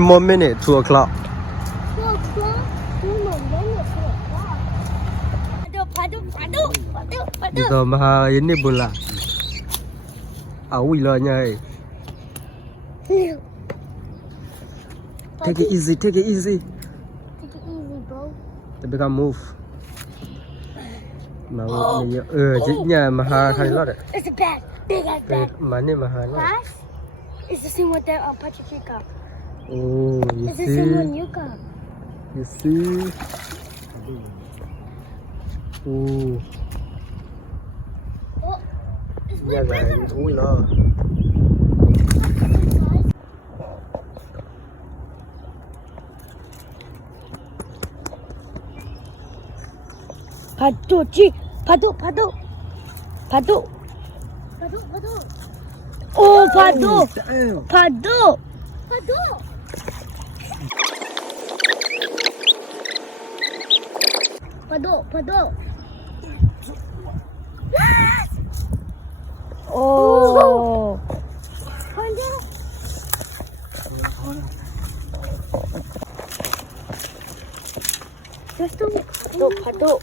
more minutes, 2 o'clock. 2 o'clock? 2 more minutes, 2 o'clock. Di ko maha ini bola. Awi lah nyai. Take it easy, take it easy. Take it easy, bro. Tapi kan move. Mau ni jadinya maha kan lot. It's a bag. Big ass bag. Mana maha lot. Flash? It's the same one that Patrick got. Oh, you It's the same one see. you got. You see. Oh, Oh, it's way ya bigger. lah. Ui lah. 파도, 쥐! 파도! 파도! 파도! 오, 파도! Damn. 파도! 파도! 오! 파도!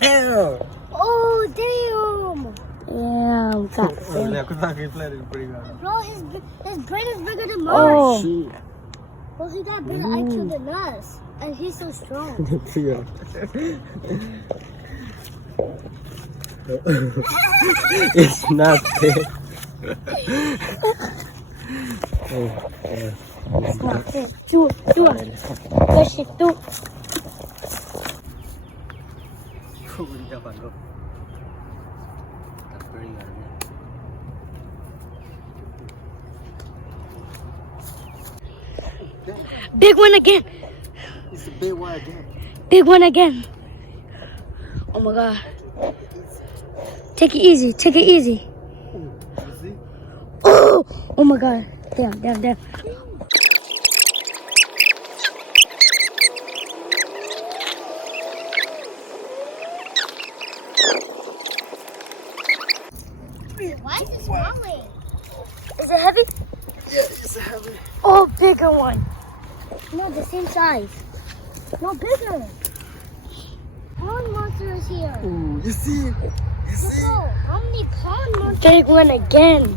Damn. Oh, damn! Damn, got Aku tak reply dia beri kau. Bro, his brain is bigger than mine. Oh. Shit. Well, he got bigger IQ than us. And he's so strong. Yeah. It's not fair. It's not fair. Chua. Push it through. Udah pandok. Tak beri kau. Big one again. It's a big one again. Big one again. Oh my god. Take it easy. You see? Oh my god. Damn. Why is it falling? Is it heavy? Yeah, it's a heavy. Oh, bigger one. No, the same size. No, bigger. Pond monster is here. Oh, you see? Look, how many pond monsters? Big one again.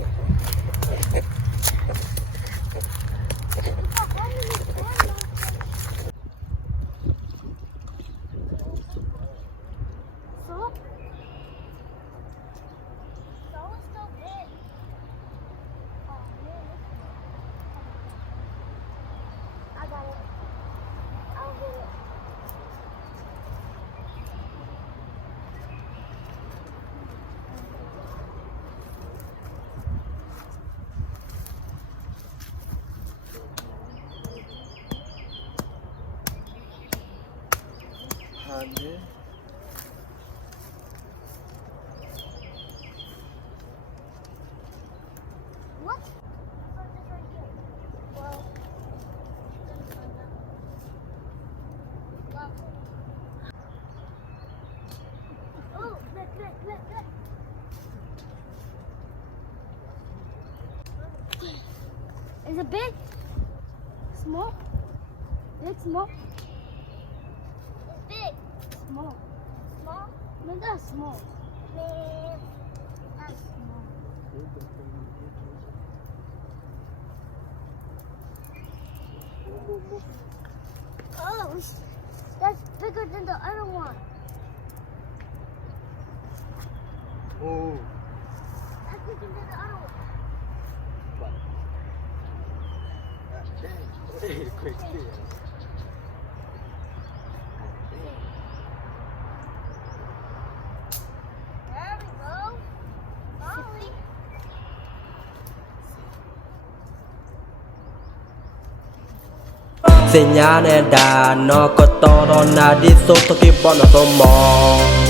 Honey. What? Oh, look. Is it big? Small? Big, small? It's big. Small. Small? No, that's small. That's small. Oh, that's bigger than the other one. Oh. That's bigger than the other one. Dang. Quick. There we go. Molly. Segnale da no cotoro na di sotto che buono sono